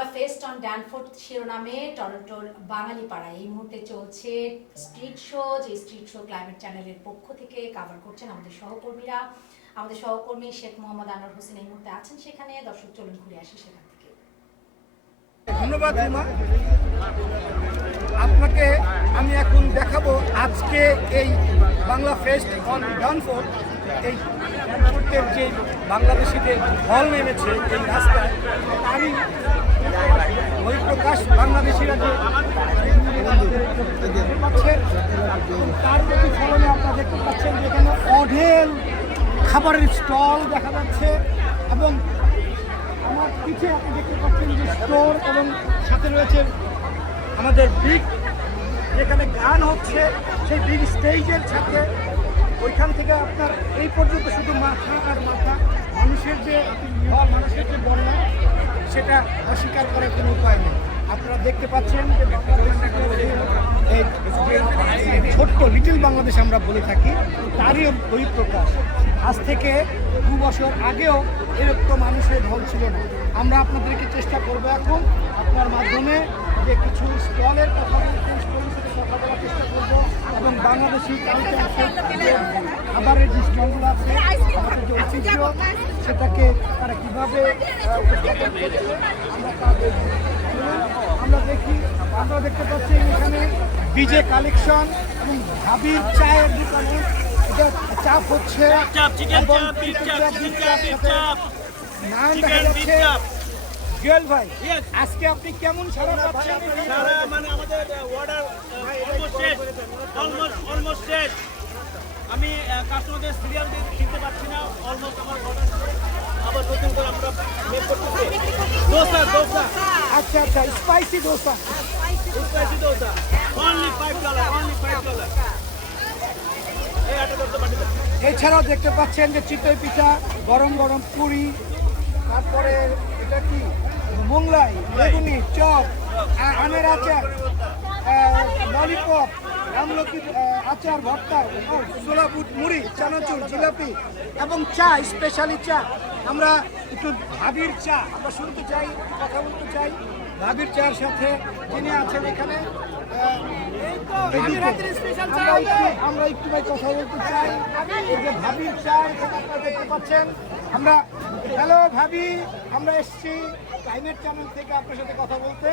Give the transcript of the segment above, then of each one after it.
Bangla fest on ড্যানফোর্ড শিরোনামে টরন্টোর বাঙালি পাড়ায় এই মুহূর্তে চলছে স্ট্রিট শো যে স্ট্রিট শো ক্লাইমেট চ্যানেলের পক্ষ থেকে কাভার করছেন আমাদের সহকর্মীরা। আমাদের সহকর্মী শেখ মোহাম্মদ আনোয়ার হোসেন এই মুহূর্তে আছেন সেখানে। দর্শক, চলুন ঘুরে আসি সেখান থেকে। ধন্যবাদ আপনাকে আমি এখন দেখাবো আজকে এই বাংলা ফেস্ট অন ডানফোর্ড এই ডানফোর্ডের যে বাংলাদেশিদের হল নেমেছে এই রাস্তায় তারই ওই প্রকাশ বাংলাদেশিরা যে এবং তার প্রতিফলনে আপনারা দেখতে পাচ্ছেন যে এখানে অঢেল খাবারের স্টল দেখা যাচ্ছে, এবং আমার পিঠে আপনি দেখতে পাচ্ছেন যে স্টোর এবং সাথে রয়েছে আমাদের বিগ, যেখানে গান হচ্ছে, সেই বিগ স্টেজের সাথে ওইখান থেকে আপনার এই পর্যন্ত শুধু মাথা আর মাথা, মানুষের যে মানুষের যে বন্যা, সেটা অস্বীকার করার কোনো উপায় নেই। আপনারা দেখতে পাচ্ছেন ছোট্ট লিটল বাংলাদেশ আমরা বলে থাকি, তারই ওই প্রকাশ। আজ থেকে দু বছর আগেও এরকম মানুষের ঢল ছিল না। আমরা আপনাদেরকে চেষ্টা করব এখন আপনার মাধ্যমে যে কিছু স্টলের কথা বলতে স্টলের সাথে কথা বলার চেষ্টা করব এবং বাংলাদেশি খাবারের যে স্টলগুলো আছে আমাদের যে ঐতিহ্য সেটাকে তারা কীভাবে উপস্থাপন করছে আমরা তা আমরা দেখি আমরা দেখতে পাচ্ছি এখানে বিজে কালেকশন এবং ভাবির চায়ের দোকানে এটা চাপ হচ্ছে। নান দেখা যাচ্ছে। জুয়েল ভাই আজকে আপনি কেমন সারা পাচ্ছেন? সারা মানে আমাদের অর্ডার অলমোস্ট শেষ অলমোস্ট অলমোস্ট শেষ। আমি কাস্টমারদের সিরিয়াল দিতে পারছি না অলমোস্ট আমার অর্ডার আবার নতুন করে আমরা মেক করতেছি। দোসা দোসা। আচ্ছা আচ্ছা spicy dosa. Spicy dosa. Only five dollar only five dollar এই আটা দোসা পাঠিয়ে এছাড়াও দেখতে পাচ্ছেন যে চিতই পিঠা গরম গরম পুরি তারপরে এটা কি? মোংলাই বেগুনি চপ আমের আচার ললিপপ আমলকি আচার ভর্তা বুট মুড়ি চানাচুর জিলাপি এবং চা স্পেশালি চা। আমরা একটু ভাবির চা আমরা শুনতে চাই কথা বলতে চাই। ভাবির চার সাথে যিনি আছেন এখানে আমরা একটু ভাই কথা বলতে চাই। এই যে ভাবির চা এখানে আপনারা দেখতে পাচ্ছেন আমরা হ্যালো ভাবি আমরা এসছি ক্লাইমেট চ্যানেল থেকে আপনার সাথে কথা বলতে।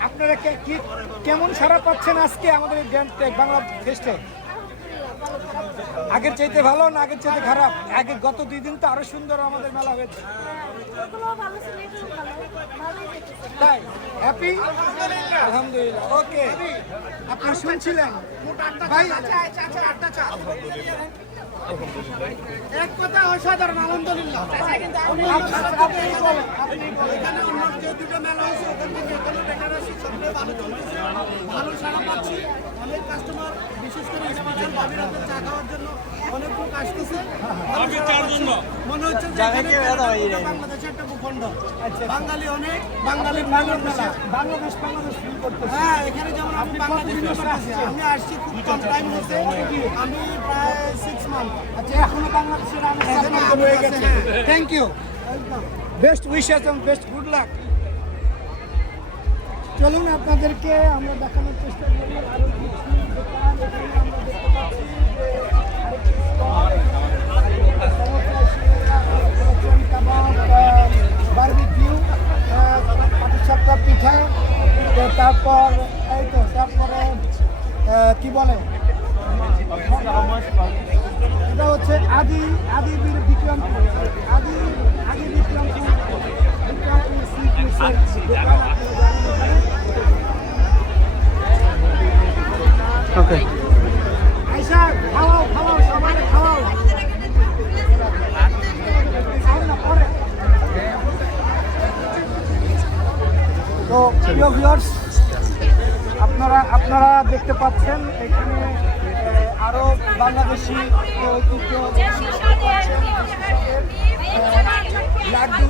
আপনারা কে- কেমন সারা পাচ্ছেন আজকে আমাদের এই বাংলা ফেস্টে আগের চাইতে ভালো না আগের চাইতে খারাপ? আগে গত দুই দিন তো আরও সুন্দর আমাদের মেলা হয়েছে। তাই? হ্যাপি আলহামদুলিল্লাহ। ওকে আপনারা শুনছিলেন? ভাই কথা আচ্ছা, আচ্ছা, এখানে অন্য যে দুটো মেলা হয়েছে ওখান থেকে এখানে ভালো চলতেছে ভালো সারা পাচ্ছি। অনেক কাস্টমার বিশেষ করে স্পেশাল ভাবির হাতে চা খাওয়ার জন্য অনেক লোক আসতেছে। মনে হচ্ছে যে বাংলাদেশের একটা ভূখণ্ড। বাঙালি অনেক বাঙালি বাংলাদেশ বাংলাদেশ ফিল করতেছে। হ্যাঁ এখানে যেমন আমি বাংলাদেশ? আমি আসছি খুব কম টাইম আমি প্রায় সিক্স মান্থ আচ্ছা এখনও বাংলাদেশের রয়ে আছে, গেছে। হ্যাঁ। থ্যাংক ইউ বেস্ট উইশেস এবং বেস্ট গুড লাক চলুন আপনাদেরকে আমরা দেখানোর চেষ্টা করি আরও কিছু দোকান আমরা দেখতে পাচ্ছি বারবিকিউ, পাটিসাপটা পিঠা তারপর এই তো তারপরে কি বলে? হচ্ছে আদি আদি বীর বিক্রমপুর আদি আদি বিক্রমপুর বিক্রমপুর। ওকে আয়শা খাওয়াও খাওয়াও সবাই খাওয়াও। খাও তো প্রিয় ভিউয়ার্স আপনারা আপনারা দেখতে পাচ্ছেন এখানে আহ, আরও বাংলাদেশি যে ঐতিহ্য লাড্ডু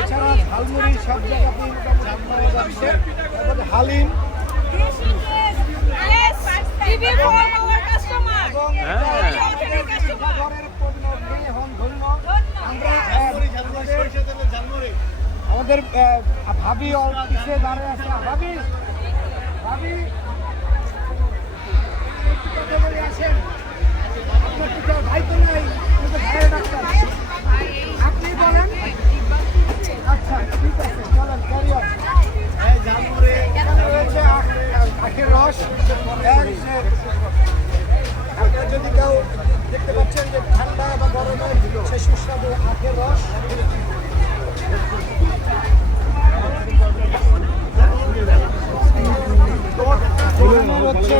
এছাড়া ঝালমুড়ি সব জায়গাতেই মোটামুটি যাচ্ছে। হালিম। আমাদের ভাবি পিছিয়ে দাঁড়িয়ে আছে। ভাবি ভাবি আপনার যদি যে ঠান্ডা বা গরমে সে সুস্বাদু আখের রস হচ্ছে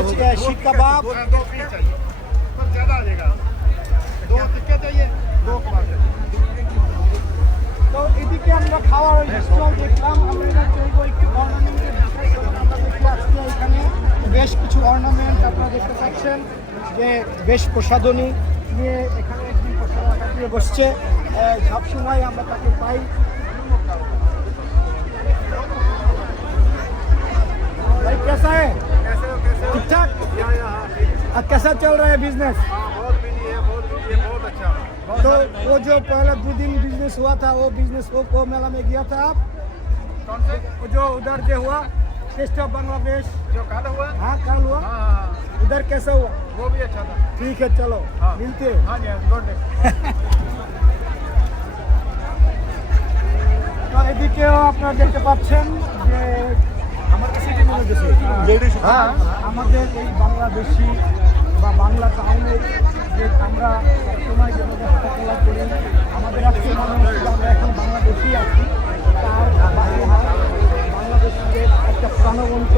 তো এদিকে আমরা খাওয়ার স্টল দেখলাম আমরা একটু বর্ণনা আমরা দেখতে আসছি এখানে বেশ কিছু অর্নামেন্ট আপনারা দেখতে পাচ্ছেন যে বেশ প্রসাধনী নিয়ে এখানে একদিন প্রসাদ দিয়ে বসছে আহ, সবসময় আমরা তাকে পাই भाई कैसा है कैसे हो कैसे हो ठीक ठाक या या हाँ ठीक है और कैसा चल रहा है बिजनेस हाँ बहुत बिजी है बहुत बिजी है बहुत अच्छा तो वो जो पहला दो दिन बिजनेस हुआ था वो बिजनेस वो, वो मेला में गया था आप कौन से वो जो उधर जो हुआ टेस्ट ऑफ बांग्लादेश जो कल हुआ हाँ कल हुआ हाँ हाँ हाँ, उधर कैसा हुआ वो भी अच्छा था ठीक है चलो हाँ। मिलते हैं हाँ जी हाँ गुड डे তো এদিকেও আপনারা দেখতে পাচ্ছেন যে আমার কাছে কি মনে হচ্ছে হ্যাঁ আমাদের এই বাংলাদেশি বা বাংলা টাউনের যে আমরা সবসময় যে হাঁটাচলা করি আমাদের আজকে মনে হচ্ছে যে আমরা এখন বাংলাদেশি আছি তার বাইরে বাংলাদেশের একটা প্রাণবন্ত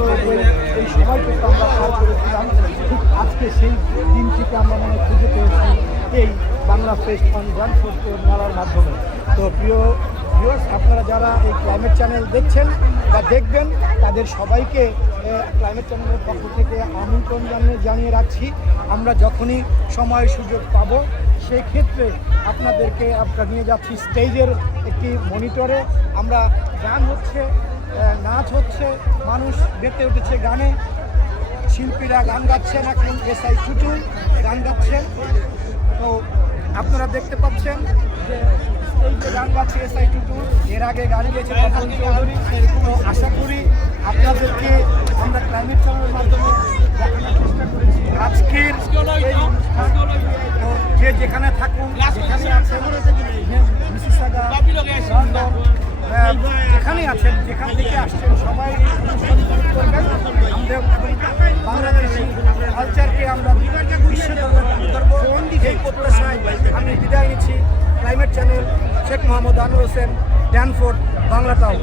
এই কিন্তু আমরা পার করেছিলাম। ঠিক আজকে সেই দিনটিকে আমরা মনে খুঁজে পেয়েছি এই বাংলা ফেস্ট অন ফোর্ট মেলার মাধ্যমে। তো প্রিয় ভিউয়ার্স আপনারা যারা এই ক্লাইমেট চ্যানেল দেখছেন বা দেখবেন, তাদের সবাইকে ক্লাইমেট চ্যানেলের পক্ষ থেকে আমন্ত্রণ জানিয়ে জানিয়ে রাখছি। আমরা যখনই সময় সুযোগ পাব সেই ক্ষেত্রে আপনাদেরকে আমরা নিয়ে যাচ্ছি স্টেজের একটি মনিটরে আমরা গান হচ্ছে নাচ হচ্ছে, মানুষ বেঁচে উঠেছে গানে। শিল্পীরা গান গাচ্ছেন এখন, এসআই টুটু গান গাচ্ছেন। তো আপনারা দেখতে পাচ্ছেন যে এই যে গান গাচ্ছে এসআই টুটু, এর আগে গান চৌধুরী, তো আশা করি আপনাদেরকে আমরা ক্লাইমেট চ্যানেলের মাধ্যমে দেখানোর চেষ্টা করেছি। আজকের আছেন, যেখান থেকে আসছেন, সবাই বাংলাদেশি কালচারকে আমরা আমি বিদায় নিচ্ছি। Climate channel Sheikh Mohammad Anwar Hossain Danforth Bangla town